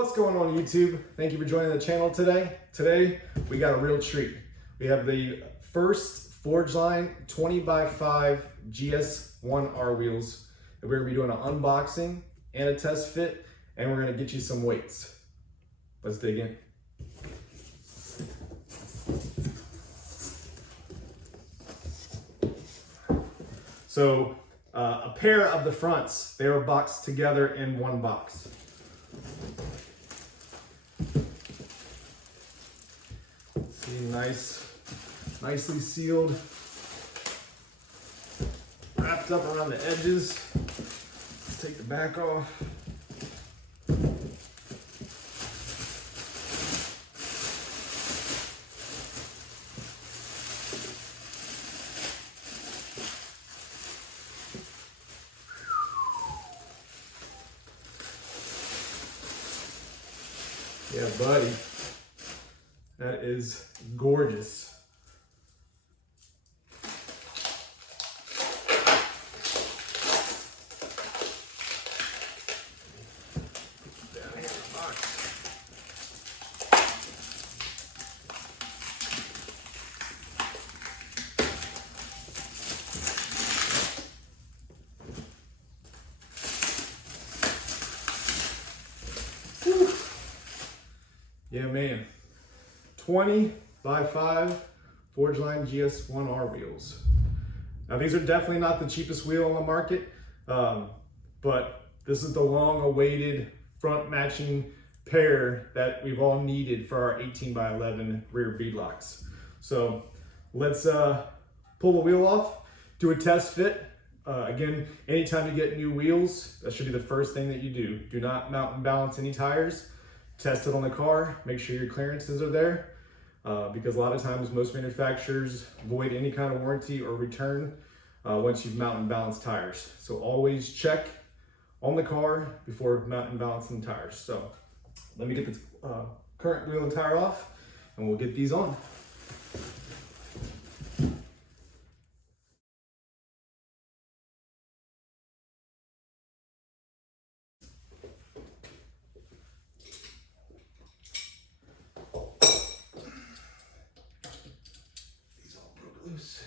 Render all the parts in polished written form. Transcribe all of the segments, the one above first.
What's going on YouTube? Thank you for joining the channel today. Today we got a real treat. We have the first FORGELINE 20x5 GS1R wheels. We're going to be doing an unboxing and a test fit, and we're going to get you some weights. Let's dig in. So a pair of the fronts, they were boxed together in one box. See, nicely sealed, wrapped up around the edges. Let's take the back off. Yeah, buddy, that is gorgeous. Down here in the box. Whew. Yeah, man. 20x5 FORGELINE GS1R wheels. Now these are definitely not the cheapest wheel on the market, but this is the long-awaited front matching pair that we've all needed for our 18x11 rear beadlocks. So let's pull the wheel off, do a test fit. Again, anytime you get new wheels, that should be the first thing that you do. Do not mount and balance any tires. Test it on the car, make sure your clearances are there, because a lot of times most manufacturers void any kind of warranty or return once you've mounted and balanced tires. So always check on the car before mounting and balancing tires. So let me get the current wheel and tire off and we'll get these on. Loose.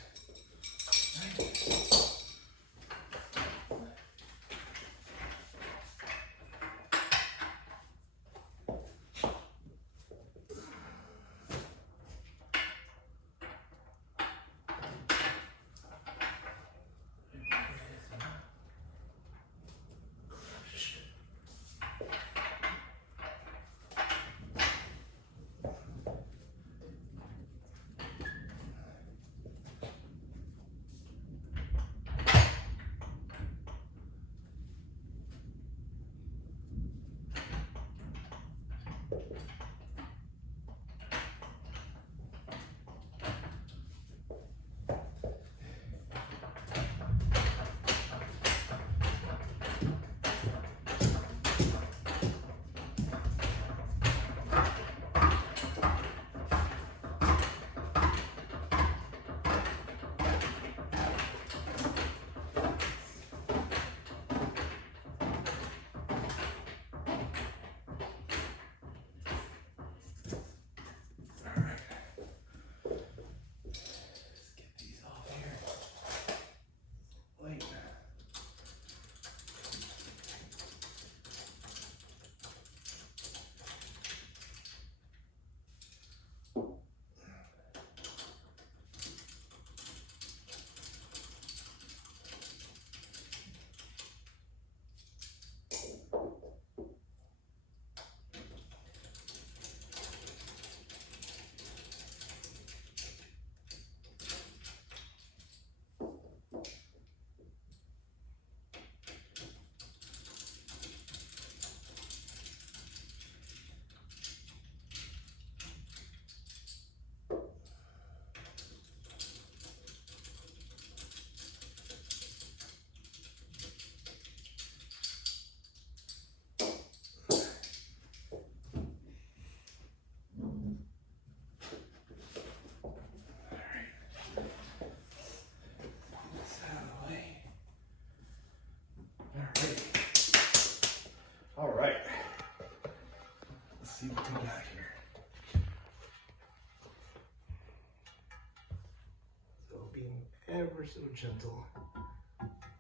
ever so gentle.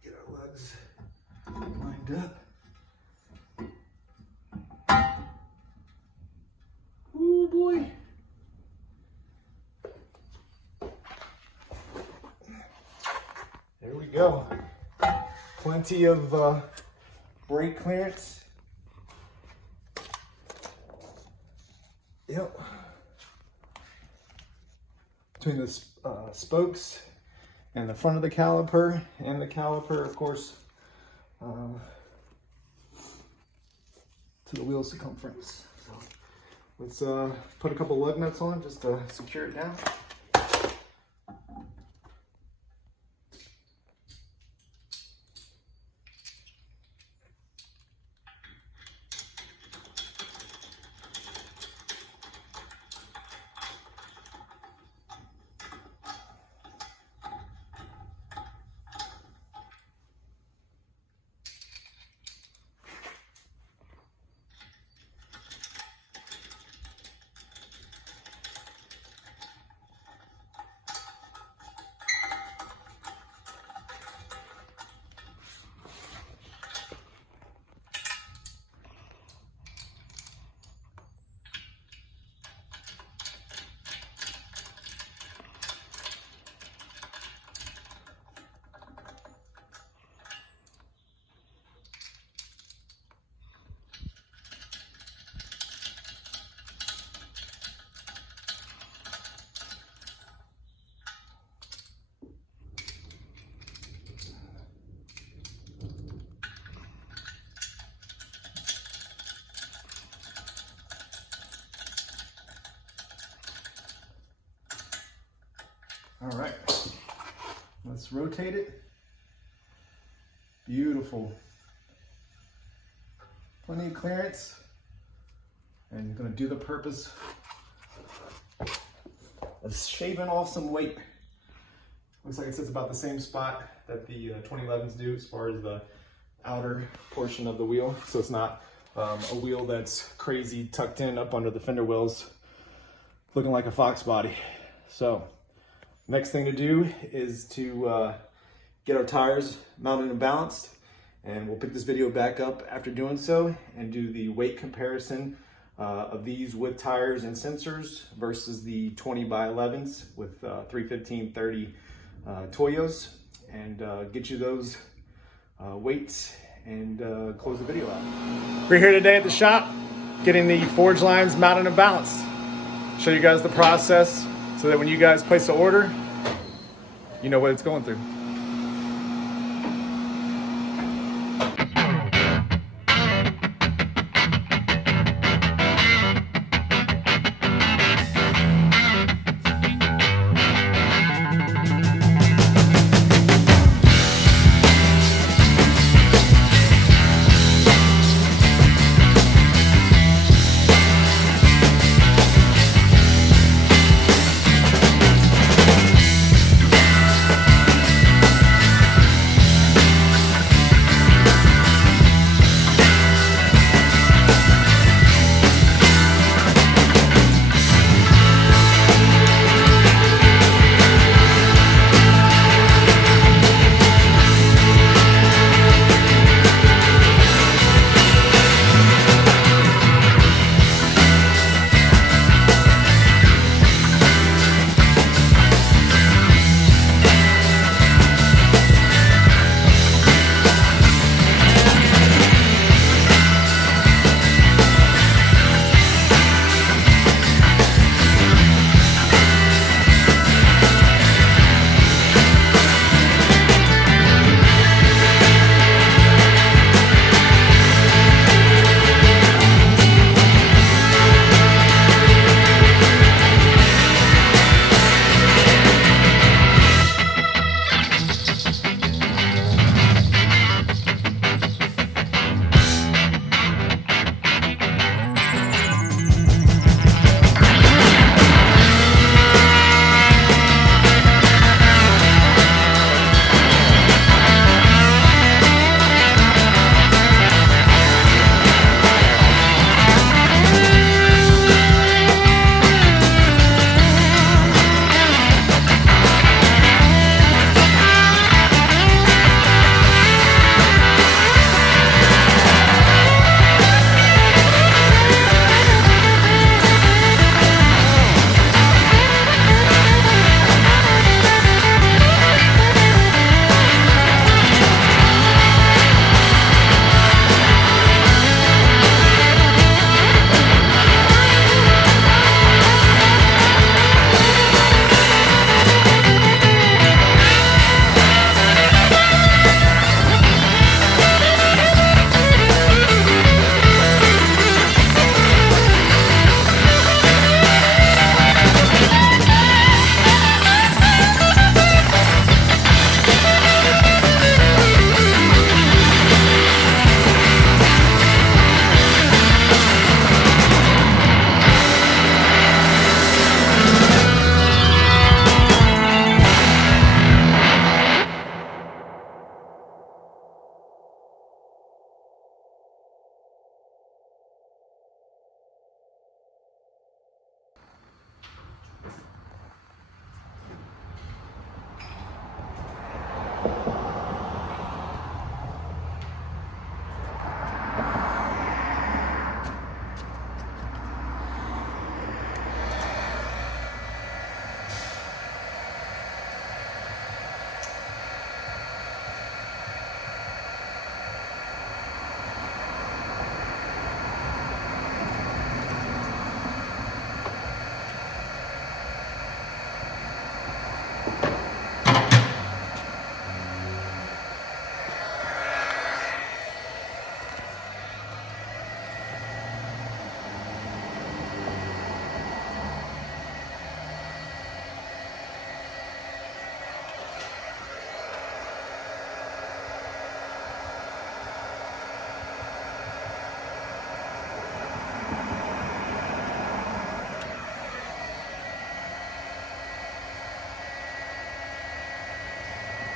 Get our lugs lined up. Ooh boy. There we go. Plenty of brake clearance. Yep. Between the spokes and the front of the caliper, and the caliper, of course, to the wheel circumference. So let's put a couple lug nuts on just to secure it down. All right, let's rotate it. Beautiful. Plenty of clearance. And you're gonna do the purpose of shaving off some weight. Looks like it sits about the same spot that the 2011s do as far as the outer portion of the wheel. So it's not a wheel that's crazy tucked in up under the fender wells, looking like a fox body. So next thing to do is to get our tires mounted and balanced, and we'll pick this video back up after doing so and do the weight comparison of these with tires and sensors versus the 20x11s with 315/30 Toyos, and get you those weights and close the video out. We're here today at the shop getting the forge lines mounted and balanced. Show you guys the process so that when you guys place the order, you know what it's going through.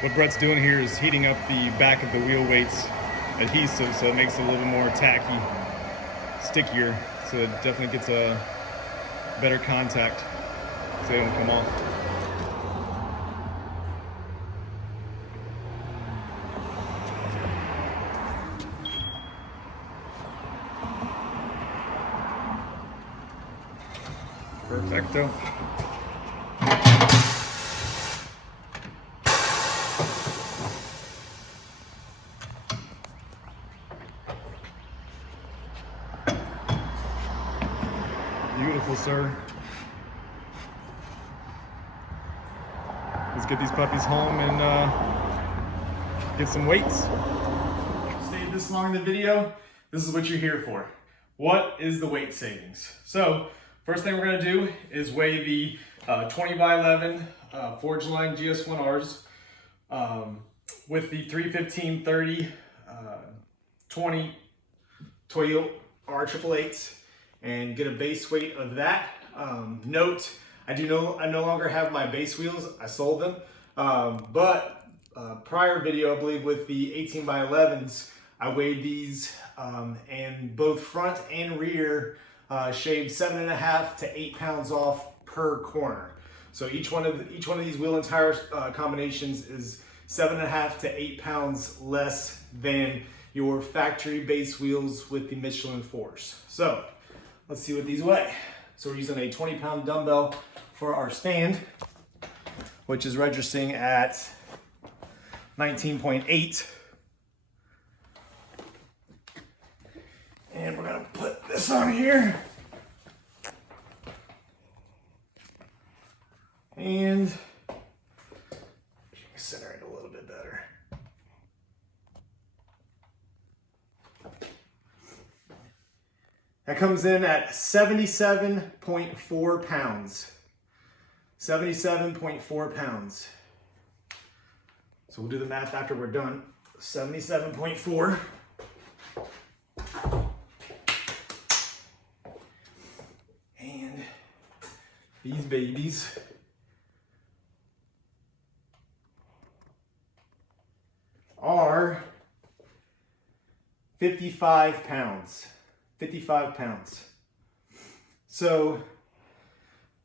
What Brett's doing here is heating up the back of the wheel weights adhesive, so it makes it a little bit more tacky, stickier, so it definitely gets a better contact so they don't come off. Perfecto. Beautiful, sir. Let's get these puppies home and get some weights. Stayed this long in the video, this is what you're here for. What is the weight savings? So, first thing we're gonna do is weigh the 20 by 11 FORGELINE GS1Rs with the 315/30 20 Toyota R888s and get a base weight of that. Note, I no longer have my base wheels, I sold them, but prior video, I believe with the 18 by 11s, I weighed these and both front and rear shaved 7.5 to 8 pounds off per corner. So each one of these wheel and tire combinations is 7.5 to 8 pounds less than your factory base wheels with the Michelin Force. So let's see what these weigh. So we're using a 20-pound dumbbell for our stand, which is registering at 19.8. And we're gonna put this on here. And center it a little bit better. That comes in at 77.4 pounds. 77.4 pounds. So we'll do the math after we're done. 77.4. And these babies are 55 pounds. 55 pounds. So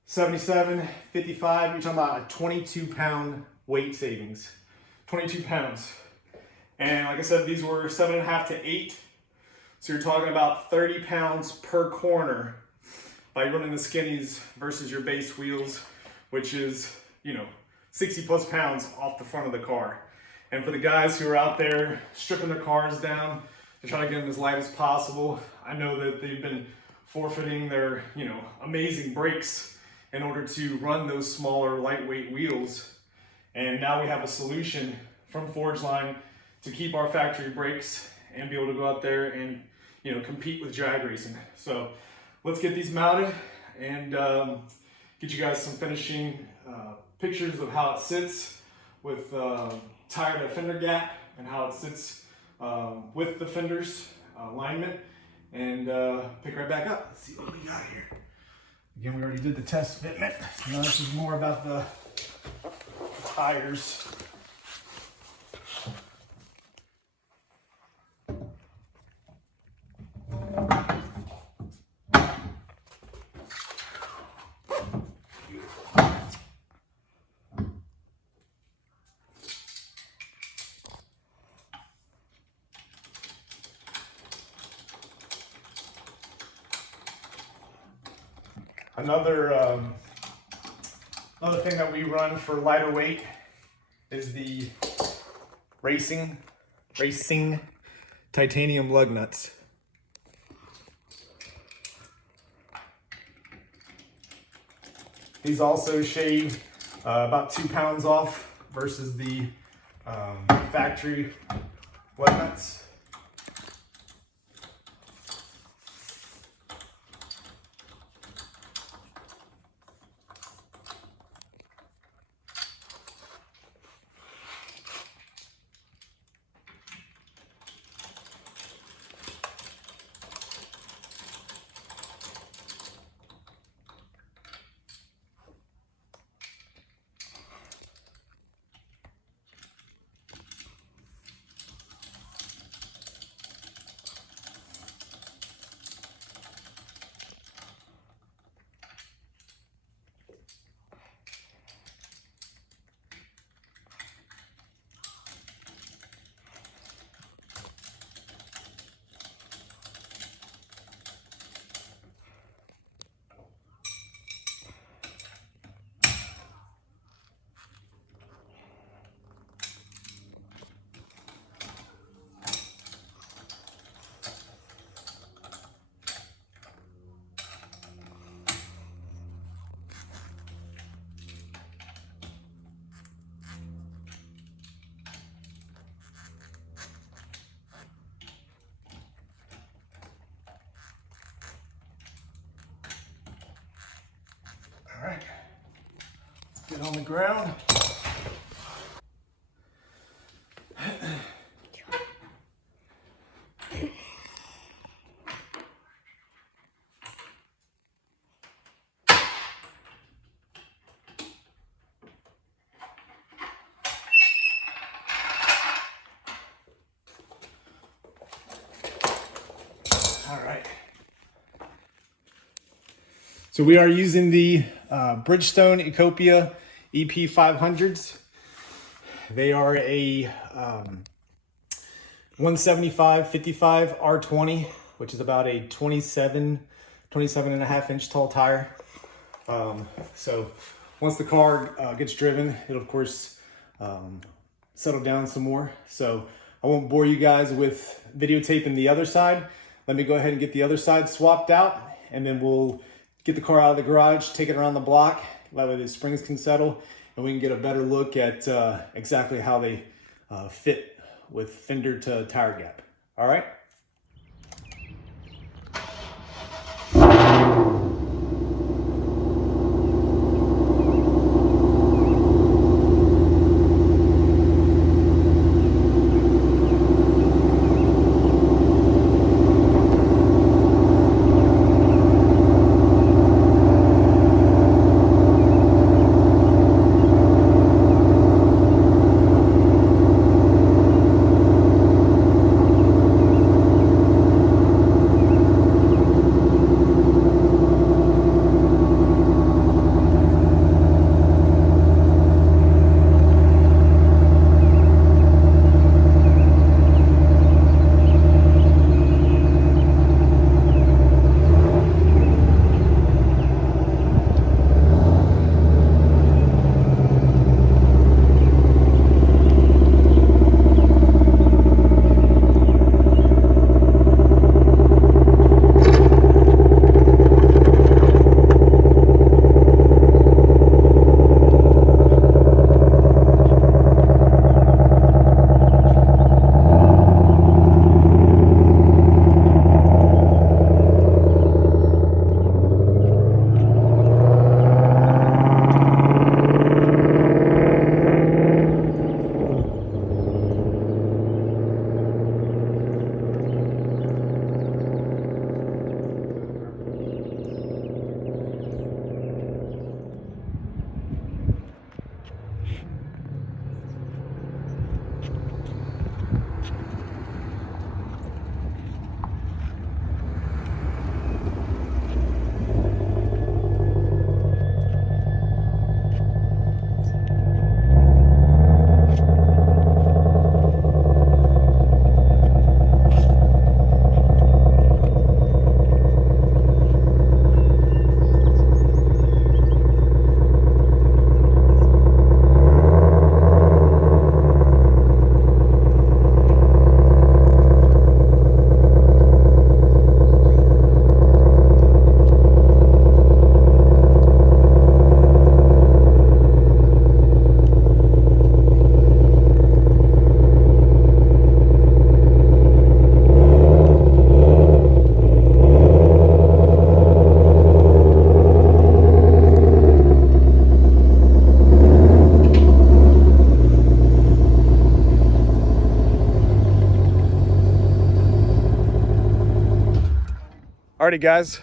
77, 55, you're talking about a 22-pound weight savings. 22 pounds. And like I said, these were 7.5 to 8. So you're talking about 30 pounds per corner by running the skinnies versus your base wheels, which is, 60 plus pounds off the front of the car. And for the guys who are out there stripping their cars down to try to get them as light as possible, I know that they've been forfeiting their, amazing brakes in order to run those smaller, lightweight wheels. And now we have a solution from FORGELINE to keep our factory brakes and be able to go out there and, compete with drag racing. So let's get these mounted and get you guys some finishing pictures of how it sits with tire to fender gap and how it sits with the fenders alignment, and pick right back up. Let's see what we got here. Again, we already did the test fitment. Now this is more about the tires. Another thing that we run for lighter weight is the racing titanium lug nuts. These also shave about 2 pounds off versus the factory lug nuts. it on the ground. All right. So we are using the Bridgestone Ecopia EP500s. They are a 175/55 R20, which is about a 27 and a half inch tall tire. So once the car gets driven, it'll of course settle down some more. So I won't bore you guys with videotaping the other side. Let me go ahead and get the other side swapped out, and then we'll get the car out of the garage, take it around the block, that way the springs can settle, and we can get a better look at exactly how they fit with fender to tire gap. All right? Alrighty guys,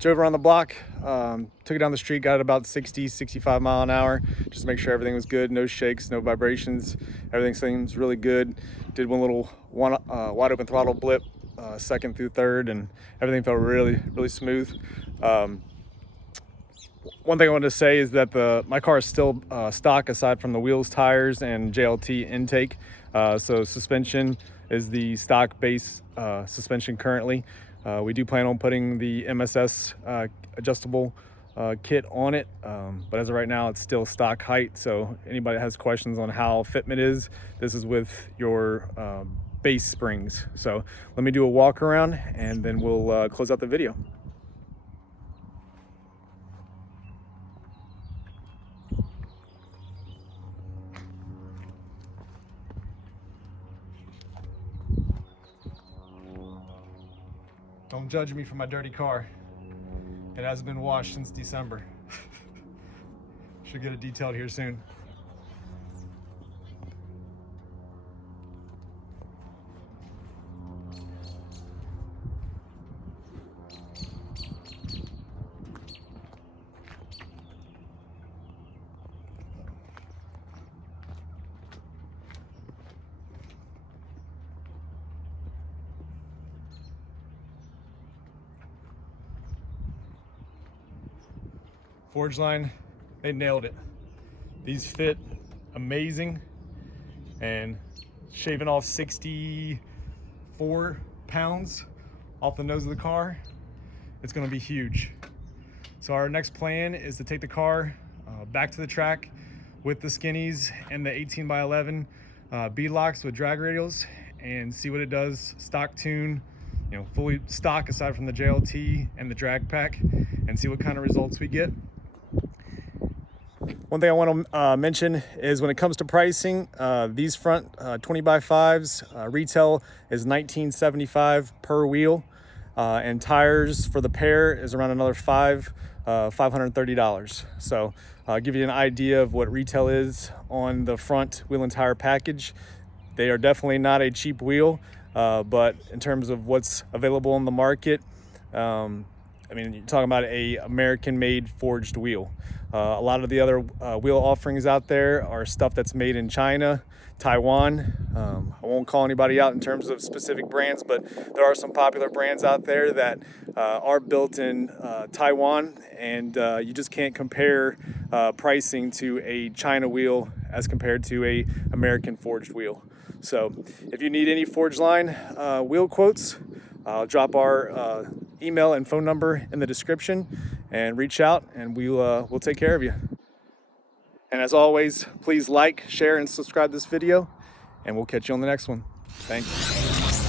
drove around the block, took it down the street, got it about 60, 65 mile an hour, just to make sure everything was good, no shakes, no vibrations, everything seems really good. Did one little wide open throttle blip, second through third, and everything felt really smooth. One thing I wanted to say is that my car is still stock aside from the wheels, tires, and JLT intake. So suspension is the stock base suspension currently. We do plan on putting the MSS adjustable kit on it, but as of right now it's still stock height. So anybody that has questions on how fitment is, this is with your base springs. So let me do a walk around and then we'll close out the video. Don't judge me for my dirty car. It hasn't been washed since December. Should get it detailed here soon. Forgeline, they nailed it. These fit amazing, and shaving off 64 pounds off the nose of the car, it's gonna be huge. So our next plan is to take the car back to the track with the skinnies and the 18x11 beadlocks with drag radials and see what it does stock tune, you know, fully stock aside from the JLT and the drag pack, and see what kind of results we get. One thing I want to mention is when it comes to pricing, these front 20x5s retail is $19.75 per wheel, and tires for the pair is around another $530. So I'll give you an idea of what retail is on the front wheel and tire package. They are definitely not a cheap wheel, but in terms of what's available on the market, I mean, you're talking about a American-made forged wheel. A lot of the other wheel offerings out there are stuff that's made in China, Taiwan. I won't call anybody out in terms of specific brands, but there are some popular brands out there that are built in Taiwan, and you just can't compare pricing to a China wheel as compared to a American forged wheel. So if you need any Forgeline wheel quotes, I'll drop our email and phone number in the description, and reach out and we'll take care of you. And as always, please like, share, and subscribe this video, and we'll catch you on the next one. Thanks.